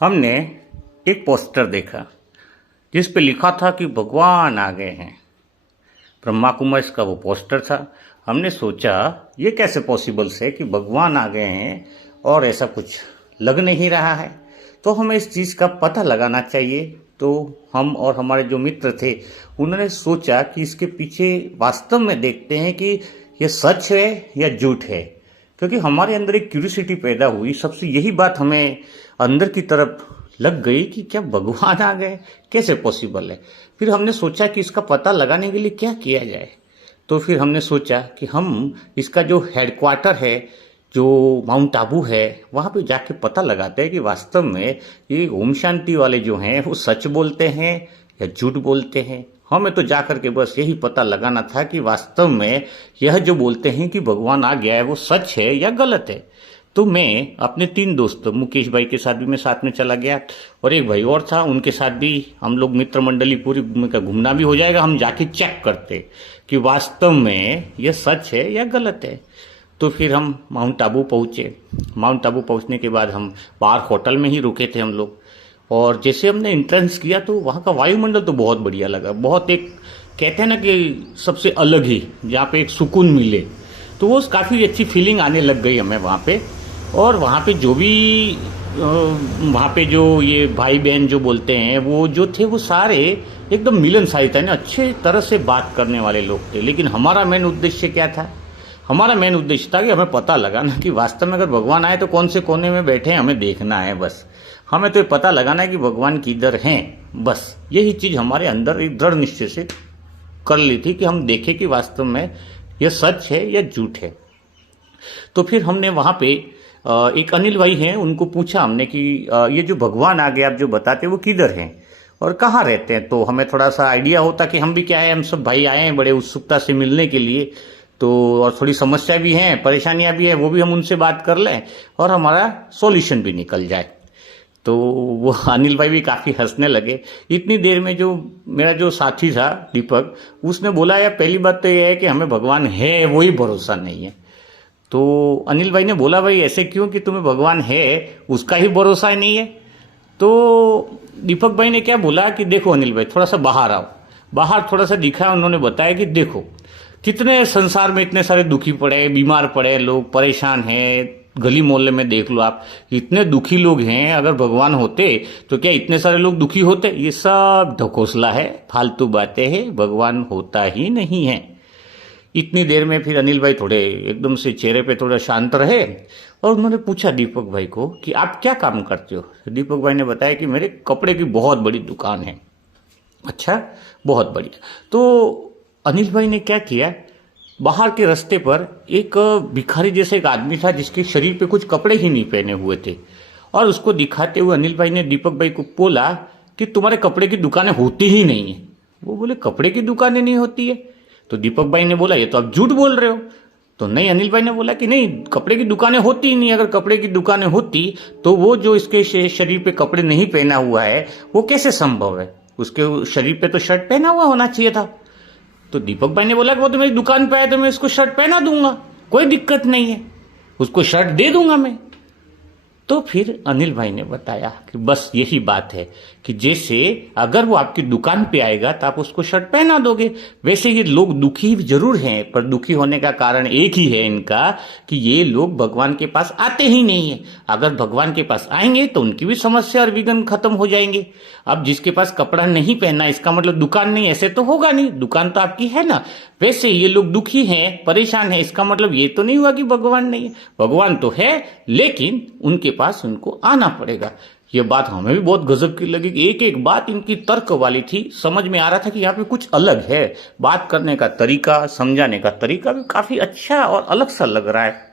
हमने एक पोस्टर देखा जिस पे लिखा था कि भगवान आ गए हैं। ब्रह्मा कुमार का वो पोस्टर था। हमने सोचा ये कैसे पॉसिबल है कि भगवान आ गए हैं और ऐसा कुछ लग नहीं रहा है, तो हमें इस चीज़ का पता लगाना चाहिए। तो हम और हमारे जो मित्र थे उन्होंने सोचा कि इसके पीछे वास्तव में देखते हैं कि ये सच है या झूठ है, क्योंकि हमारे अंदर एक क्यूरियोसिटी पैदा हुई। सबसे यही बात हमें अंदर की तरफ लग गई कि क्या भगवान आ गए, कैसे पॉसिबल है। फिर हमने सोचा कि इसका पता लगाने के लिए क्या किया जाए। तो फिर हमने सोचा कि हम इसका जो हेडक्वार्टर है, जो माउंट आबू है, वहाँ पे जाके पता लगाते हैं कि वास्तव में ये ओम शांति वाले जो हैं वो सच बोलते हैं या झूठ बोलते हैं। हमें तो जाकर के बस यही पता लगाना था कि वास्तव में यह जो बोलते हैं कि भगवान आ गया है वो सच है या गलत है। तो मैं अपने 3 दोस्त मुकेश भाई के साथ भी मैं साथ में चला गया और एक भाई और था, उनके साथ भी हम लोग मित्र मंडली पूरी घूमना भी हो जाएगा। हम जाके चेक करते कि वास्तव में यह सच है या गलत है। तो फिर हम माउंट आबू पहुँचे। माउंट आबू पहुँचने के बाद हम बाहर होटल में ही रुके थे हम लोग, और जैसे हमने एंट्रेंस किया तो वहाँ का वायुमंडल तो बहुत बढ़िया लगा। बहुत एक कहते हैं ना कि सबसे अलग ही, जहाँ पे एक सुकून मिले, तो वो काफ़ी अच्छी फीलिंग आने लग गई हमें वहाँ पे। और वहाँ पे जो भी वहाँ पे जो ये भाई बहन जो बोलते हैं वो जो थे वो सारे एकदम मिलनसारी थे ना, अच्छे तरह से बात करने वाले लोग थे। लेकिन हमारा मेन उद्देश्य क्या था? हमारा मेन उद्देश्य था कि हमें पता लगाना कि वास्तव में अगर भगवान आए तो कौन से कोने में बैठे हैं, हमें देखना है बस। हमें तो ये पता लगाना है कि भगवान किधर हैं, बस यही चीज़ हमारे अंदर एक दृढ़ निश्चय से कर ली थी कि हम देखें कि वास्तव में यह सच है या झूठ है। तो फिर हमने वहाँ पे एक अनिल भाई हैं, उनको पूछा हमने कि ये जो भगवान आ गए आप जो बताते वो किधर हैं और कहाँ रहते हैं, तो हमें थोड़ा सा आइडिया होता कि हम भी क्या है, हम सब भाई आए हैं बड़े उत्सुकता से मिलने के लिए, तो और थोड़ी समस्या भी हैं, परेशानियां भी हैं, वो भी हम उनसे बात कर लें और हमारा सॉल्यूशन भी निकल जाए। तो वो अनिल भाई भी काफ़ी हंसने लगे। इतनी देर में जो मेरा जो साथी था दीपक, उसने बोला यार पहली बात तो ये है कि हमें भगवान है वही भरोसा नहीं है। तो अनिल भाई ने बोला भाई ऐसे क्यों कि तुम्हें भगवान है उसका ही भरोसा ही नहीं है। तो दीपक भाई ने क्या बोला कि देखो अनिल भाई थोड़ा सा बाहर आओ। बाहर थोड़ा सा दिखा, उन्होंने बताया कि देखो कितने संसार में इतने सारे दुखी पड़े, बीमार पड़े लोग, परेशान हैं। गली मोहल्ले में देख लो आप, इतने दुखी लोग हैं। अगर भगवान होते तो क्या इतने सारे लोग दुखी होते? ये सब ढकोसला है, फालतू बातें हैं, भगवान होता ही नहीं है। इतनी देर में फिर अनिल भाई थोड़े एकदम से चेहरे पे थोड़ा शांत रहे और उन्होंने पूछा दीपक भाई को कि आप क्या काम करते हो। दीपक भाई ने बताया कि मेरे कपड़े की बहुत बड़ी दुकान है। अच्छा, बहुत बढ़िया। तो अनिल भाई ने क्या किया, बाहर के रास्ते पर एक भिखारी जैसे एक आदमी था जिसके शरीर पे कुछ कपड़े ही नहीं पहने हुए थे, और उसको दिखाते हुए अनिल भाई ने दीपक भाई को बोला कि तुम्हारे कपड़े की दुकानें होती ही नहीं है। वो बोले कपड़े की दुकानें नहीं होती है? तो दीपक भाई ने बोला ये तो आप झूठ बोल रहे हो। तो नहीं, अनिल भाई ने बोला कि नहीं, कपड़े की दुकानें होती ही नहीं। अगर कपड़े की दुकानें होती तो वो जो इसके शरीर पे कपड़े नहीं पहना हुआ है वो कैसे संभव है? उसके शरीर पे तो शर्ट पहना हुआ होना चाहिए था। तो दीपक भाई ने बोला कि वो तो मेरी दुकान पे आए तो मैं इसको शर्ट पहना दूंगा, कोई दिक्कत नहीं है, उसको शर्ट दे दूंगा मैं। तो फिर अनिल भाई ने बताया कि बस यही बात है कि जैसे अगर वो आपकी दुकान पे आएगा तो आप उसको शर्ट पहना दोगे। वैसे ये लोग दुखी जरूर हैं, पर दुखी होने का कारण एक ही है इनका कि ये लोग भगवान के पास आते ही नहीं है। अगर भगवान के पास आएंगे तो उनकी भी समस्या और विघ्न खत्म हो जाएंगे। अब जिसके पास कपड़ा नहीं पहना इसका मतलब दुकान नहीं, ऐसे तो होगा नहीं, दुकान तो आपकी है ना। वैसे ये लोग दुखी हैं, परेशान हैं, इसका मतलब ये तो नहीं हुआ कि भगवान नहीं है। भगवान तो है, लेकिन उनके पास उनको आना पड़ेगा। ये बात हमें भी बहुत गजब की लगी कि एक एक बात इनकी तर्क वाली थी। समझ में आ रहा था कि यहाँ पे कुछ अलग है, बात करने का तरीका, समझाने का तरीका भी काफी अच्छा और अलग सा लग रहा है।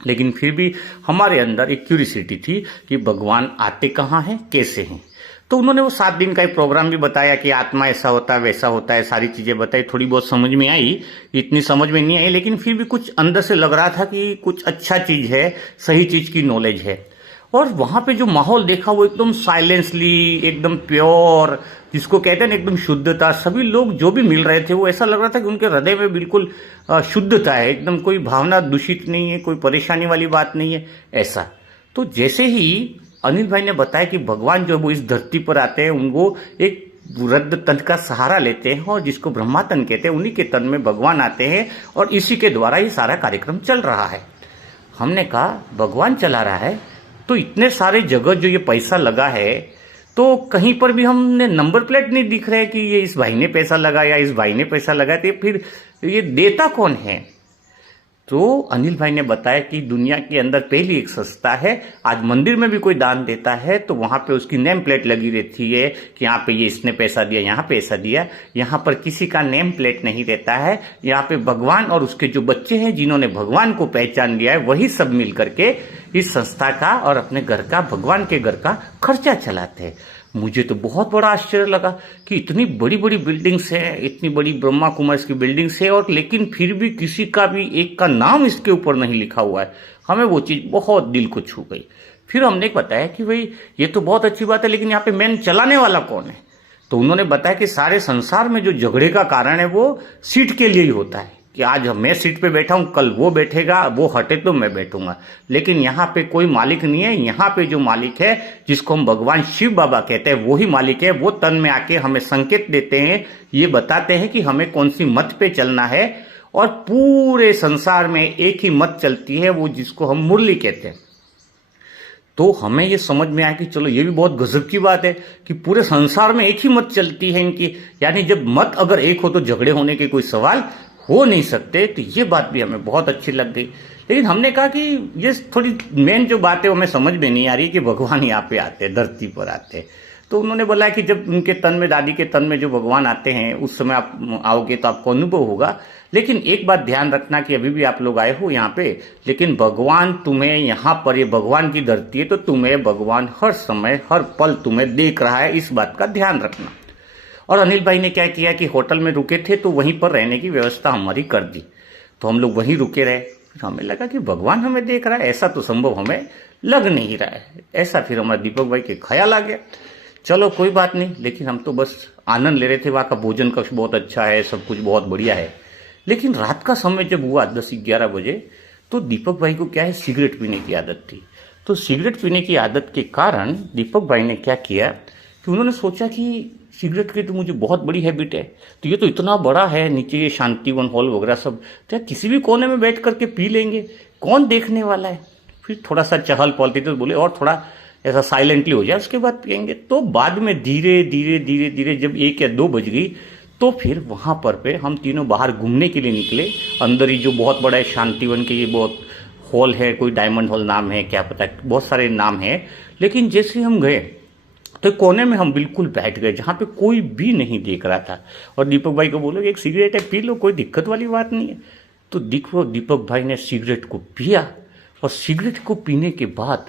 लेकिन फिर भी हमारे अंदर एक क्यूरियोसिटी थी कि भगवान आते कहाँ हैं, कैसे हैं। तो उन्होंने वो 7 दिन का एक प्रोग्राम भी बताया कि आत्मा ऐसा होता है वैसा होता है, सारी चीजें बताई। थोड़ी बहुत समझ में आई, इतनी समझ में नहीं आई, लेकिन फिर भी कुछ अंदर से लग रहा था कि कुछ अच्छा चीज है, सही चीज की नॉलेज है। और वहां पे जो माहौल देखा वो एकदम साइलेंसली, एकदम प्योर, जिसको कहते हैं ना एकदम शुद्धता। सभी लोग जो भी मिल रहे थे वो ऐसा लग रहा था कि उनके हृदय में बिल्कुल शुद्धता है, एकदम कोई भावना दूषित नहीं है, कोई परेशानी वाली बात नहीं है ऐसा। तो जैसे ही अनिल भाई ने बताया कि भगवान जो वो इस धरती पर आते हैं, उनको एक वृद्ध तन का सहारा लेते हैं और जिसको ब्रह्मा तन कहते हैं, उन्हीं के तन में भगवान आते हैं और इसी के द्वारा ये सारा कार्यक्रम चल रहा है। हमने कहा भगवान चला रहा है तो इतने सारे जगह जो ये पैसा लगा है, तो कहीं पर भी हमने नंबर प्लेट नहीं दिख रहे कि ये इस भाई ने पैसा लगाया, इस भाई ने पैसा लगाया, तो फिर ये देता कौन है? तो अनिल भाई ने बताया कि दुनिया के अंदर पहली एक संस्था है, आज मंदिर में भी कोई दान देता है तो वहां पे उसकी नेम प्लेट लगी रहती है कि यहाँ पे ये इसने पैसा दिया, यहाँ पैसा दिया। यहाँ पर किसी का नेम प्लेट नहीं रहता है। यहाँ पे भगवान और उसके जो बच्चे हैं जिन्होंने भगवान को पहचान लिया है, वही सब मिल करके इस संस्था का और अपने घर का, भगवान के घर का खर्चा चलाते हैं। मुझे तो बहुत बड़ा आश्चर्य लगा कि इतनी बड़ी बड़ी बिल्डिंग्स है, इतनी बड़ी ब्रह्मा कुमार्स की बिल्डिंग्स है, और लेकिन फिर भी किसी का भी एक का नाम इसके ऊपर नहीं लिखा हुआ है। हमें वो चीज़ बहुत दिल को छू गई। फिर हमने बताया कि भाई ये तो बहुत अच्छी बात है, लेकिन यहाँ पे मेन चलाने वाला कौन है? तो उन्होंने बताया कि सारे संसार में जो झगड़े का कारण है वो सीट के लिए ही होता है कि आज मैं सीट पे बैठा हूं, कल वो बैठेगा, वो हटे तो मैं बैठूंगा। लेकिन यहाँ पे कोई मालिक नहीं है। यहाँ पे जो मालिक है, जिसको हम भगवान शिव बाबा कहते हैं, वही मालिक है। वो तन में आके हमें संकेत देते हैं, ये बताते हैं कि हमें कौन सी मत पे चलना है, और पूरे संसार में एक ही मत चलती है, वो जिसको हम मुरली कहते हैं। तो हमें ये समझ में आया कि चलो ये भी बहुत गजब की बात है कि पूरे संसार में एक ही मत चलती है इनकी। यानी जब मत अगर एक हो तो झगड़े होने के कोई सवाल हो नहीं सकते। तो ये बात भी हमें बहुत अच्छी लग गई। लेकिन हमने कहा कि ये थोड़ी मेन जो बात है वो हमें समझ में नहीं आ रही कि भगवान यहाँ पे आते हैं, धरती पर आते हैं। तो उन्होंने बोला कि जब उनके तन में, दादी के तन में जो भगवान आते हैं, उस समय आप आओगे तो आपको अनुभव होगा। लेकिन एक बात ध्यान रखना कि अभी भी आप लोग आए हो यहाँ पे, लेकिन भगवान तुम्हें यहाँ पर, ये भगवान की धरती है, तो तुम्हें भगवान हर समय हर पल तुम्हें देख रहा है, इस बात का ध्यान रखना। और अनिल भाई ने क्या किया कि होटल में रुके थे तो वहीं पर रहने की व्यवस्था हमारी कर दी। तो हम लोग वहीं रुके रहे। फिर हमें लगा कि भगवान हमें देख रहा है, ऐसा तो संभव हमें लग नहीं रहा है। ऐसा फिर हमारा दीपक भाई के ख्याल आ गया। चलो कोई बात नहीं, लेकिन हम तो बस आनंद ले रहे थे। वहाँ का भोजन कक्ष बहुत अच्छा है, सब कुछ बहुत बढ़िया है। लेकिन रात का समय जब हुआ 10-11 बजे, तो दीपक भाई को क्या है, सिगरेट पीने की आदत थी। तो सिगरेट पीने की आदत के कारण दीपक भाई ने क्या किया कि उन्होंने सोचा कि सिगरेट की तो मुझे बहुत बड़ी हैबिट है, तो ये तो इतना बड़ा है, नीचे ये शांतिवन हॉल वगैरह सब, तो किसी भी कोने में बैठ करके पी लेंगे, कौन देखने वाला है। फिर थोड़ा सा चहल पहल थी तो बोले और थोड़ा ऐसा साइलेंटली हो जाए, उसके बाद पियेंगे। तो बाद में धीरे धीरे धीरे धीरे जब 1 या 2 बज गई, तो फिर वहाँ पर पे हम तीनों बाहर घूमने के लिए निकले। अंदर ही जो बहुत बड़ा है शांतिवन के, ये बहुत हॉल है, कोई डायमंड हॉल नाम है, क्या पता, बहुत सारे नाम है। लेकिन जैसे हम गए तो कोने में हम बिल्कुल बैठ गए जहाँ पे कोई भी नहीं देख रहा था। और दीपक भाई को बोलो एक सिगरेट है, पी लो, कोई दिक्कत वाली बात नहीं है। तो देखो दीपक भाई ने सिगरेट को पिया, और सिगरेट को पीने के बाद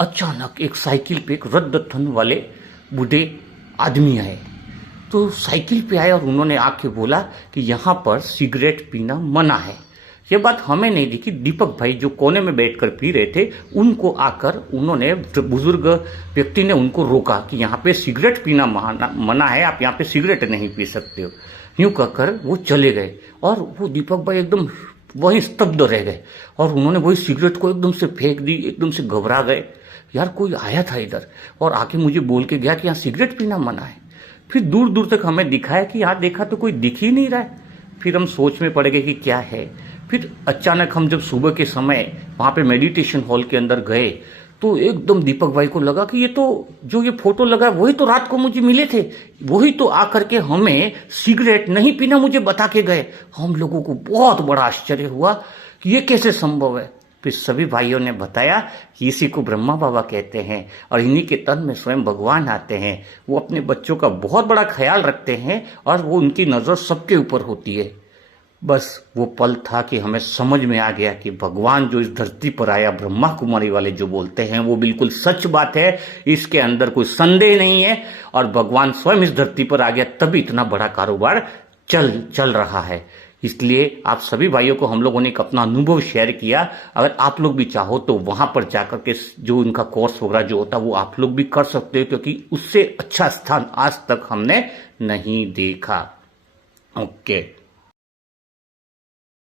अचानक एक साइकिल पे एक वृद्ध तन वाले बूढ़े आदमी आए। तो साइकिल पे आए और उन्होंने आके बोला कि यहाँ पर सिगरेट पीना मना है। ये बात हमें नहीं दिखी, दीपक भाई जो कोने में बैठकर पी रहे थे उनको आकर उन्होंने, बुजुर्ग व्यक्ति ने उनको रोका कि यहाँ पे सिगरेट पीना मना है, आप यहाँ पे सिगरेट नहीं पी सकते हो। यूं कहकर वो चले गए और वो दीपक भाई एकदम वहीं स्तब्ध रह गए और उन्होंने वही सिगरेट को एकदम से फेंक दी, एकदम से घबरा गए। यार कोई आया था इधर और आके मुझे बोल के गया कि यहाँ सिगरेट पीना मना है। फिर दूर दूर तक हमें दिखाया कि यहाँ देखा तो कोई दिख ही नहीं रहा है। फिर हम सोच में पड़ गए कि क्या है। फिर अचानक हम जब सुबह के समय वहाँ पे मेडिटेशन हॉल के अंदर गए तो एकदम दीपक भाई को लगा कि ये तो जो ये फोटो लगा वही तो रात को मुझे मिले थे, वही तो आकर के हमें सिगरेट नहीं पीना मुझे बता के गए। हम लोगों को बहुत बड़ा आश्चर्य हुआ कि ये कैसे संभव है। फिर सभी भाइयों ने बताया कि इसी को ब्रह्मा बाबा कहते हैं और इन्हीं के तन में स्वयं भगवान आते हैं। वो अपने बच्चों का बहुत बड़ा ख्याल रखते हैं और वो उनकी नज़र सबके ऊपर होती है। बस वो पल था कि हमें समझ में आ गया कि भगवान जो इस धरती पर आया, ब्रह्मा कुमारी वाले जो बोलते हैं वो बिल्कुल सच बात है, इसके अंदर कोई संदेह नहीं है। और भगवान स्वयं इस धरती पर आ गया तभी इतना बड़ा कारोबार चल रहा है। इसलिए आप सभी भाइयों को हम लोगों ने एक अपना अनुभव शेयर किया। अगर आप लोग भी चाहो तो वहां पर जाकर के जो उनका कोर्स वगैरह जो होता है वो आप लोग भी कर सकते हो, क्योंकि उससे अच्छा स्थान आज तक हमने नहीं देखा। ओके।